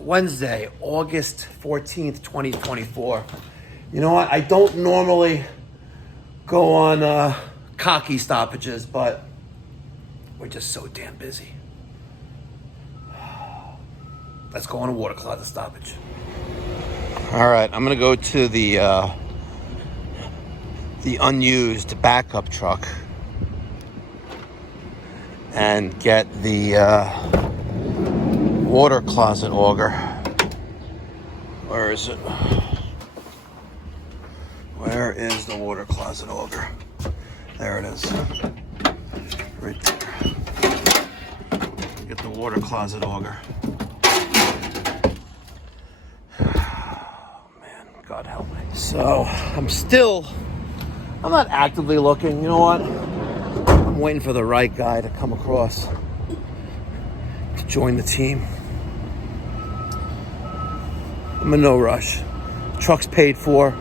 Wednesday, August 14th, 2024. You know what? I don't normally go on cocky stoppages, but we're just so damn busy. Let's go on a water closet stoppage. All right, I'm gonna go to the unused backup truck and get the water closet auger. Where is it? Where is the water closet auger? There it is. Right there. Get the water closet auger. Oh, man, God help me. So, I'm not actively looking. You know what? I'm waiting for the right guy to come across to join the team. I'm in no rush. Truck's paid for.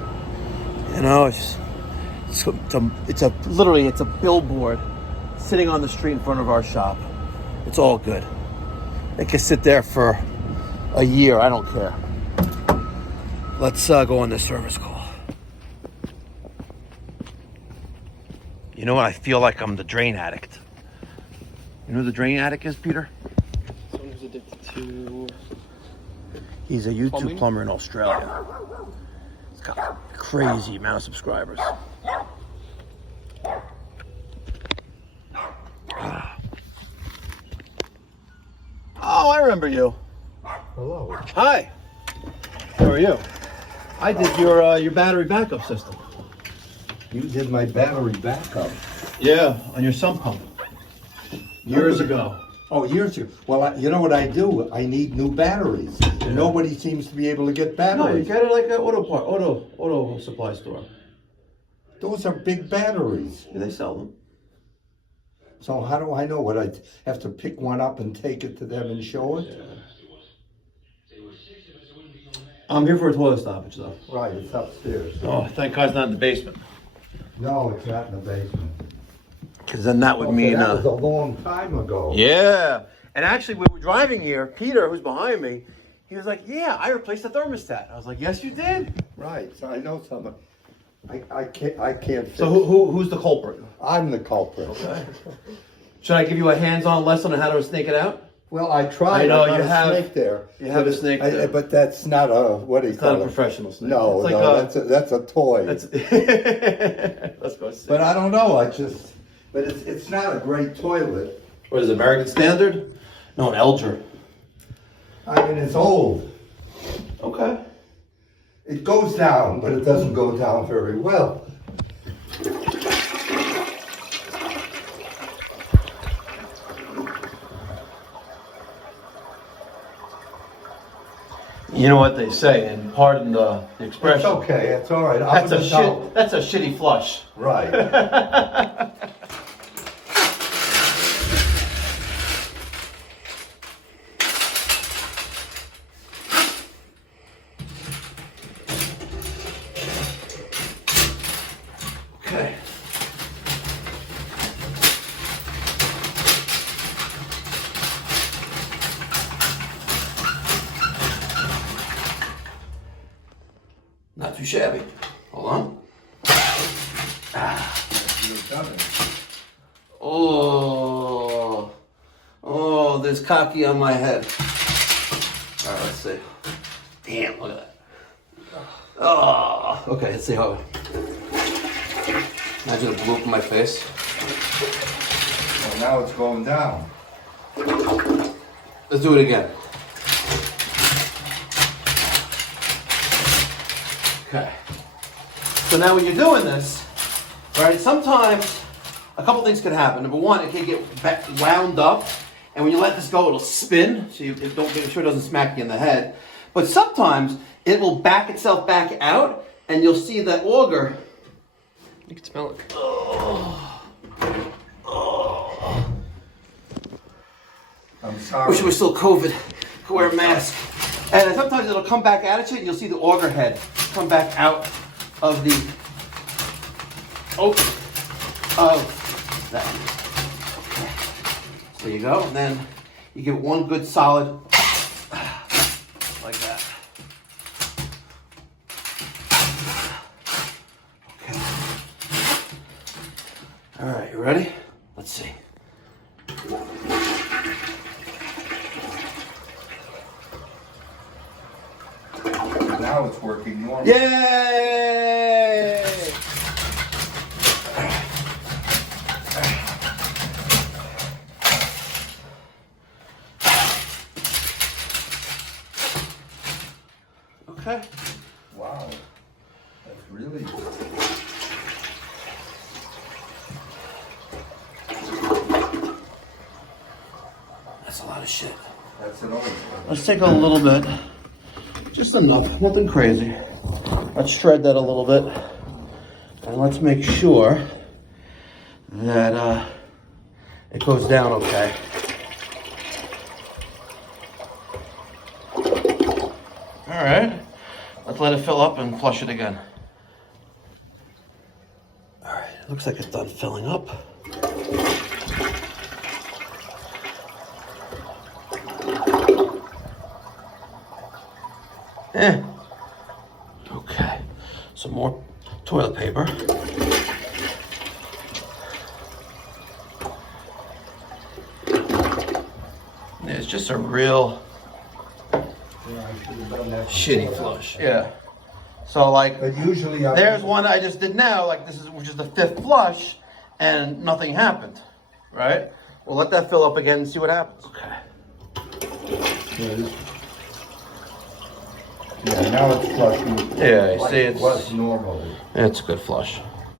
You know, it's a billboard sitting on the street in front of our shop. It's all good. It can sit there for a year. I don't care. Let's go on this service call. You know what? I feel like I'm the drain addict. You know who the drain addict is, Peter? Someone who's addicted to... He's a YouTube plumber in Australia. He's got a crazy amount of subscribers. Oh, I remember you. Hello. Hi. How are you? I did your battery backup system. You did my battery backup. Yeah, on your sump pump. Years ago. Oh, years ago. Well, you know what I do? I need new batteries. Yeah. Nobody seems to be able to get batteries. No, you get it like an auto supply store. Those are big batteries. Yeah, they sell them. So how do I know? What, I have to pick one up and take it to them and show it? Yeah. I'm here for a toilet stoppage, though. Right, it's upstairs. Oh, thank God it's not in the basement. No, it's not in the basement. Because then that would mean... that was a long time ago. Yeah. And actually, when we were driving here, Peter, who's behind me, he was like, yeah, I replaced the thermostat. I was like, yes, you did? Right, so I know something. I can't fix So who's the culprit? I'm the culprit. Okay. Should I give you a hands-on lesson on how to snake it out? Well, I tried. I know, you have a snake there. You have a snake there. But that's not a, what do you call it? It's not a professional snake. No, it's like that's a toy. Let's go see. But I don't know, but it's not a great toilet. What is it, American Standard? No, an Elger. I mean, it's old. Okay. It goes down, but it doesn't go down very well. You know what they say, and pardon the expression. It's okay, it's all right. That's a shitty flush. Right. Okay. Not too shabby. Hold on. Oh, there's cocky on my head. All right, let's see. Damn, look at that. Oh, okay, let's see how. Imagine it blew up in my face. Well, now it's going down. Let's do it again. Okay. So now when you're doing this, right, sometimes a couple things can happen. Number one, it can get wound up, and when you let this go, it'll spin, so you don't make sure it doesn't smack you in the head. But sometimes it will back itself back out, and you'll see that auger. You can smell it. I'm sorry. Wish it was still COVID. Could wear a mask. And sometimes it'll come back out at you, and you'll see the auger head come back out of the open of that. Okay. There you go. And then you give it one good solid like that. Okay. All right, you ready? Let's see. Now it's working normal. Yay! Okay. Wow. That's really good. That's a lot of shit. That's an old one. Let's take a little bit. Just enough, nothing crazy. Let's shred that a little bit. And let's make sure that it goes down okay. All right, let's let it fill up and flush it again. All right, looks like it's done filling up. Okay, some more toilet paper. It's just a real shitty flush. Yeah. So like, But usually there's one I just did now, like this is, which is the 5th flush, and nothing happened, right? We'll let that fill up again and see what happens. Okay. Yeah, now it's flushing. Yeah, you see Like it it's, was normally. it's a good flush.